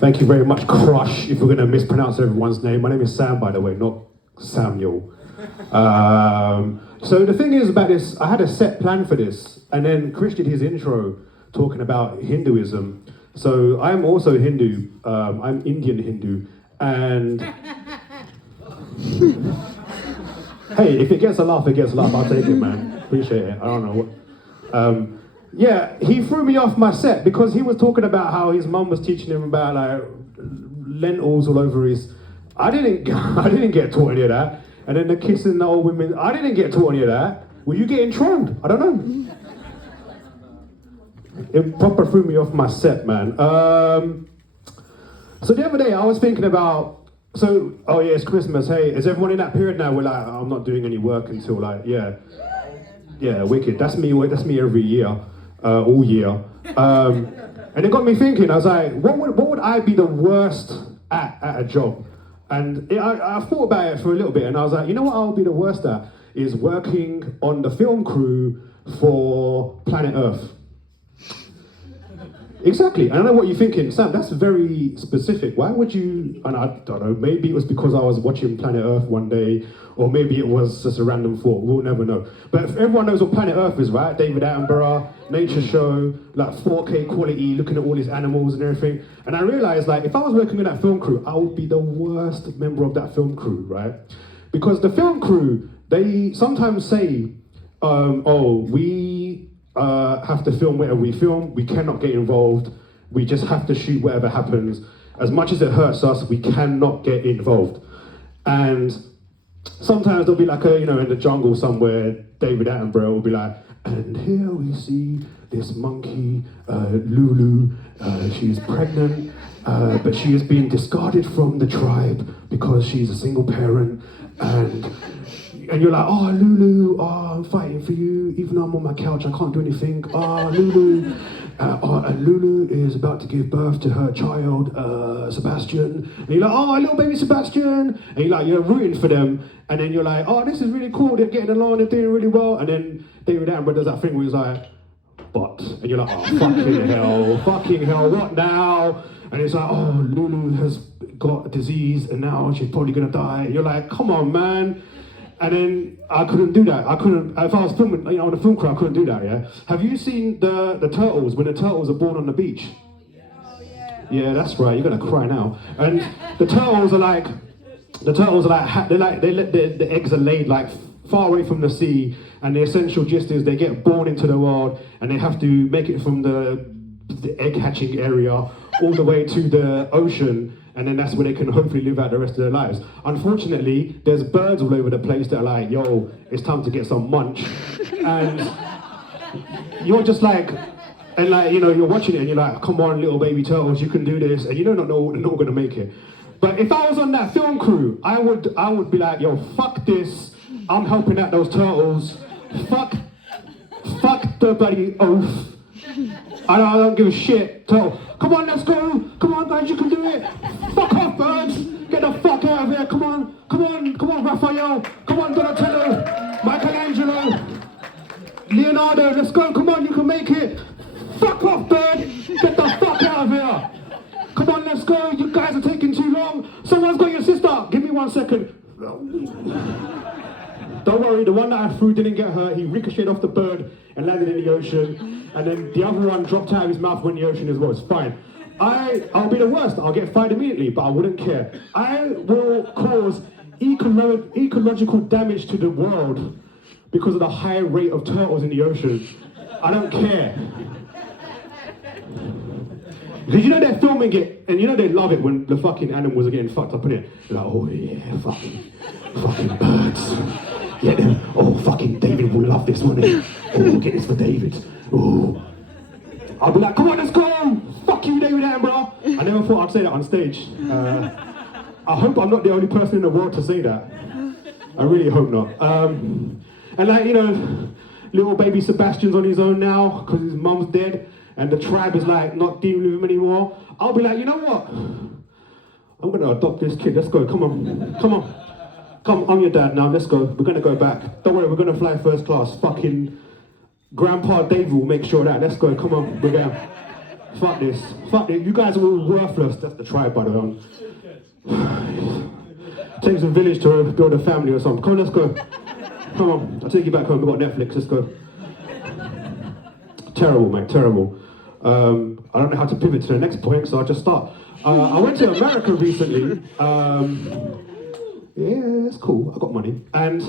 Thank you very much, Crush, if we're going to mispronounce everyone's name. My name is Sam, by the way, not Samuel. So the thing is about this, I had a set plan for this, and then Chris did his intro talking about Hinduism. So I'm also Hindu, I'm Indian Hindu, and hey, if it gets a laugh, it gets a laugh, I'll take it, man. Appreciate it, I don't know what. Yeah, he threw me off my set because he was talking about how his mum was teaching him about like lentils all over his. I didn't get taught any of that. And then the kissing the old women, I didn't get taught any of that. Were you getting trolled? I don't know. It proper threw me off my set, man. So the other day I was thinking about, oh yeah, it's Christmas. Hey, is everyone in that period now? We're like, I'm not doing any work until like, yeah, wicked. That's me every year, all year. And it got me thinking. I was like, what would I be the worst at a job? And I thought about it for a little bit, and I was like, you know what I'll be the worst at? Is working on the film crew for Planet Earth. Exactly, and I know what you're thinking, Sam, that's very specific. Why would you, and I don't know, maybe it was because I was watching Planet Earth one day, or maybe it was just a random thought, we'll never know. But if everyone knows what Planet Earth is, right? David Attenborough, nature show, like 4K quality, looking at all these animals and everything. And I realized, like, if I was working with that film crew, I would be the worst member of that film crew, right? Because the film crew, they sometimes say, we have to film whatever we film, we cannot get involved, we just have to shoot whatever happens. As much as it hurts us, we cannot get involved. And sometimes there'll be like in the jungle somewhere, David Attenborough will be like, and here we see this monkey, Lulu, she's pregnant, but she is being discarded from the tribe because she's a single parent, and you're like, oh, Lulu, I'm fighting for you, even though I'm on my couch, I can't do anything. Lulu. And Lulu is about to give birth to her child, Sebastian. And you're like, oh, little baby Sebastian. And you're rooting for them. And then you're like, oh, this is really cool, they're getting along, they're doing really well. And then David Attenborough does that thing where he's like, but. And you're like, oh, fucking hell, what now? And it's like, oh, Lulu has got a disease and now she's probably gonna die. And you're like, come on, man. And then I couldn't do that. If I was filming, on a film crew, I couldn't do that, yeah? Have you seen the turtles, when the turtles are born on the beach? Oh, yeah. Yeah, that's right, you're gonna cry now. And the turtles are like, the eggs are laid like far away from the sea, and the essential gist is they get born into the world, and they have to make it from the egg hatching area all the way to the ocean, and then that's where they can hopefully live out the rest of their lives. Unfortunately, there's birds all over the place that are like, yo, it's time to get some munch. And you're just like, and like, you're watching it and you're like, come on, little baby turtles, you can do this. And they're not gonna make it. But if I was on that film crew, I would be like, yo, fuck this. I'm helping out those turtles. Fuck the bloody oath. I don't give a shit. So, come on, let's go. Come on, guys, you can do it. Fuck off, birds. Get the fuck out of here. Come on, Raphael. Come on, Donatello. Michelangelo. Leonardo, let's go. Come on, you can make it. Fuck off, bird. Get the fuck out of here. Come on, let's go. You guys are taking too long. Someone's got your sister. Give me 1 second. Don't worry, the one that I threw didn't get hurt. He ricocheted off the bird and landed in the ocean. And then the other one dropped out of his mouth when the ocean as well. It's fine. I'll be the worst. I'll get fired immediately, but I wouldn't care. I will cause ecological damage to the world because of the high rate of turtles in the ocean. I don't care. Because they're filming it, and they love it when the fucking animals are getting fucked up in it. They're like, oh yeah, fucking birds. Yeah, them. Oh, fucking David will love this, won't he? Oh, get this for David. Oh. I'll be like, come on, let's go! Fuck you, David Attenborough! I never thought I'd say that on stage. I hope I'm not the only person in the world to say that. I really hope not. And like, little baby Sebastian's on his own now because his mum's dead and the tribe is like not dealing with him anymore. I'll be like, you know what? I'm gonna adopt this kid. Let's go. Come on. Come, I'm your dad now. Let's go. We're gonna go back. Don't worry, we're gonna fly first class. Fucking Grandpa David will make sure of that. Let's go. Come on, we're going. Fuck this. Fuck it. You guys are all worthless. That's the tribe, by the way. Takes a village to build a family or something. Come on, let's go. Come on, I'll take you back home. We've got Netflix. Let's go. Terrible, mate. Terrible. I don't know how to pivot to the next point, so I'll just start. I went to America recently. Yeah, it's cool. I got money. And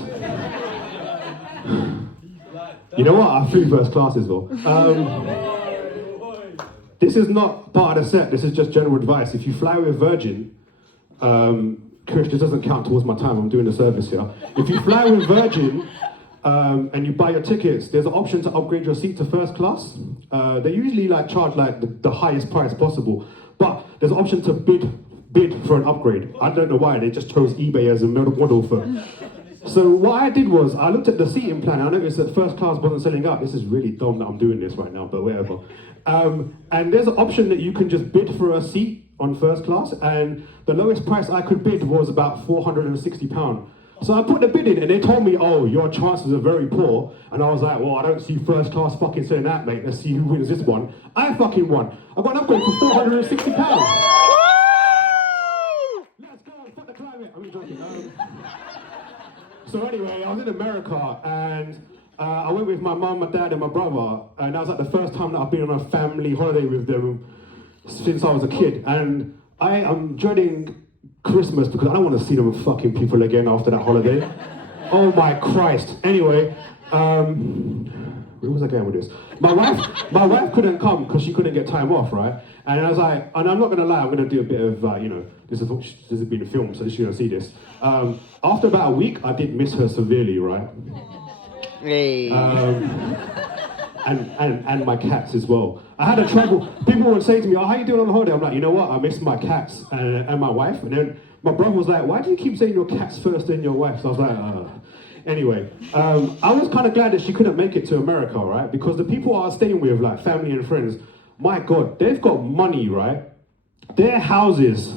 you know what? I flew first class as well. This is not part of the set. This is just general advice. If you fly with Virgin, Chris, this doesn't count towards my time. I'm doing the service here. If you fly with Virgin and you buy your tickets, there's an option to upgrade your seat to first class. They usually charge the highest price possible, but there's an option to bid for an upgrade. I don't know why, they just chose eBay as a model for. So what I did was, I looked at the seating plan, and I noticed that first class wasn't selling out. This is really dumb that I'm doing this right now, but whatever. And there's an option that you can just bid for a seat on first class, and the lowest price I could bid was about £460. So I put the bid in, and they told me, oh, your chances are very poor. And I was like, well, I don't see first class fucking saying that, mate. Let's see who wins this one. I fucking won. I got an upgrade for £460. I'm joking. So anyway, I was in America, and I went with my mum, my dad, and my brother, and that was the first time that I've been on a family holiday with them since I was a kid. And I am dreading Christmas because I don't want to see them fucking people again after that holiday. Oh my Christ. Anyway, where was I going with this? My wife couldn't come because she couldn't get time off, right? And I was like, and I'm not gonna lie, I'm gonna do a bit of, this has been a film, so she's gonna see this. After about a week, I did miss her severely, right? Hey. And my cats as well. I had a trouble. People would say to me, oh, how you doing on holiday? I'm like, you know what? I miss my cats and my wife. And then my brother was like, why do you keep saying your cats first and your wife? So I was like, Anyway, I was kind of glad that she couldn't make it to America, right? Because the people I was staying with, like family and friends, my God, they've got money, right? Their houses,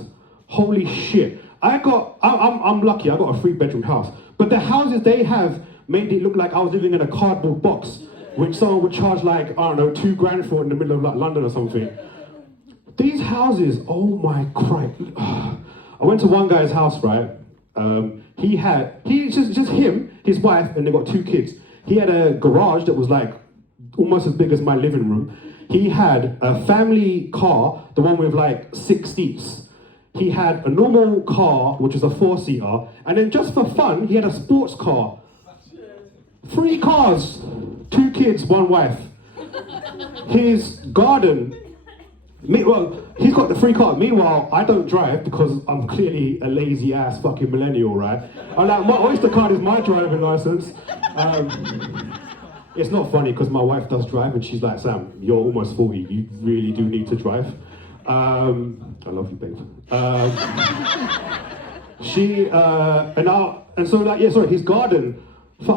holy shit. I'm lucky, I got a 3-bedroom house. But the houses they have made it look like I was living in a cardboard box, which someone would charge £2,000 for in the middle of London or something. These houses, oh my Christ. I went to one guy's house, right? Just him, his wife, and they got 2 kids. He had a garage that was almost as big as my living room. He had a family car, the one with 6 seats. He had a normal car, which was a 4-seater, and then just for fun, he had a sports car. 3 cars, 2 kids, 1 wife. His garden, he's got the 3 cars. Meanwhile, I don't drive because I'm clearly a lazy ass fucking millennial, right? My Oyster card is my driving license. It's not funny because my wife does drive and she's like, Sam, you're almost 40, you really do need to drive. I love you, babe. His garden,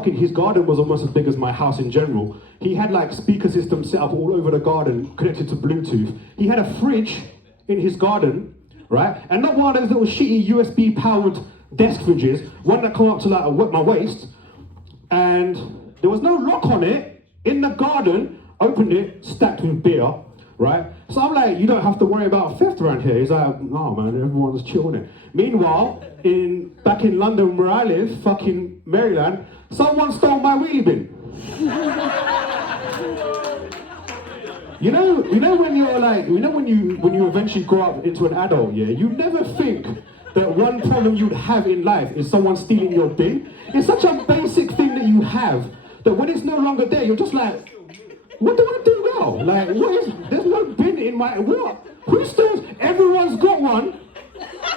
his garden was almost as big as my house in general. He had speaker systems set up all over the garden, connected to Bluetooth. He had a fridge in his garden, right? And not one of those little shitty USB powered desk fridges, one that come up to my waist, and there was no lock on it, in the garden, opened it, stacked with beer, right? So I'm like, you don't have to worry about theft around here. He's like, no man, everyone's chilling it. Meanwhile, back in London where I live, fucking Maryland, someone stole my wheelie bin. You know when you're when you eventually grow up into an adult, yeah, you never think that one problem you'd have in life is someone stealing your bin. It's such a basic thing that you have that when it's no longer there, you're just like, what do I do now? There's no bin in my, what? Who stores? Everyone's got one.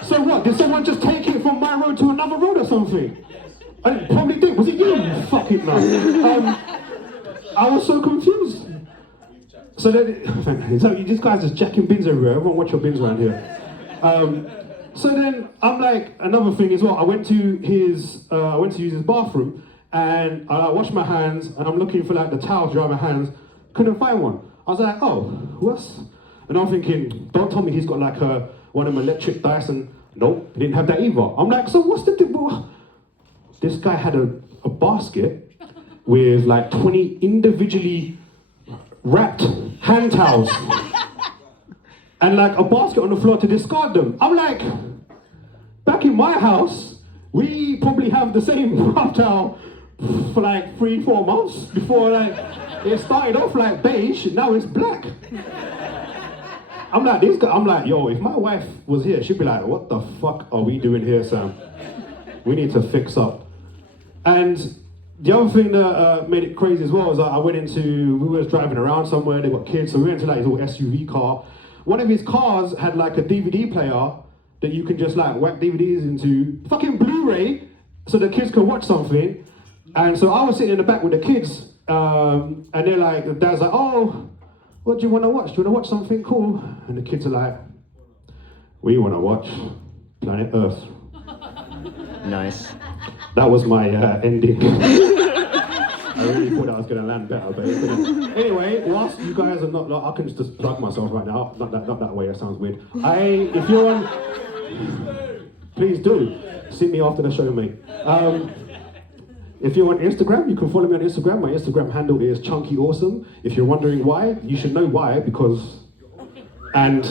So what, did someone just take it from my road to another road or something? I probably did. Was it you? Fucking no. I was so confused. So these guys just jacking bins everywhere. Everyone watch your bins around here. So then I'm like, another thing as well. I went to use his bathroom, and I washed my hands, and I'm looking for the towel to dry my hands. Couldn't find one. I was like, oh, what's? And I'm thinking, don't tell me he's got one of them electric Dyson. Nope, he didn't have that either. I'm like, so what's the deal? This guy had a basket with 20 individually wrapped hand towels. and like a basket on the floor to discard them. I'm like, back in my house, we probably have the same bath towel for like 3-4 months before like it started off like beige, now it's black. I'm like, yo, if my wife was here, she'd be like, what the fuck are we doing here, Sam? We need to fix up. And the other thing that made it crazy as well is that we were driving around somewhere, they got kids, so we went to like his little SUV car. One of his cars had like a DVD player that you can just like whack DVDs into, fucking Blu-ray, so the kids can watch something. And so I was sitting in the back with the kids, and they're like, the dad's like, oh, what do you want to watch? Do you want to watch something cool? And the kids are like, we want to watch Planet Earth. Nice. That was my ending. I really thought I was going to land better, but it didn't. Anyway, whilst you guys are not, I can just plug myself right now. Not that way, that sounds weird. If you're on, please do. See me after the show, mate. If you're on Instagram, you can follow me on Instagram. My Instagram handle is Chunky Awesome. If you're wondering why, you should know why, because... And...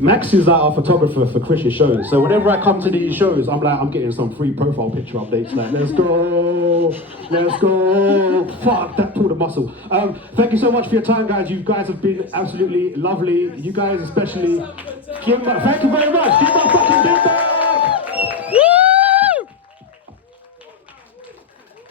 Max is our photographer for Chris's shows. So whenever I come to these shows, I'm getting some free profile picture updates. Like, let's go. Fuck, that pulled a muscle. Thank you so much for your time, guys. You guys have been absolutely lovely. You guys especially. Thank you very much. Give my fucking big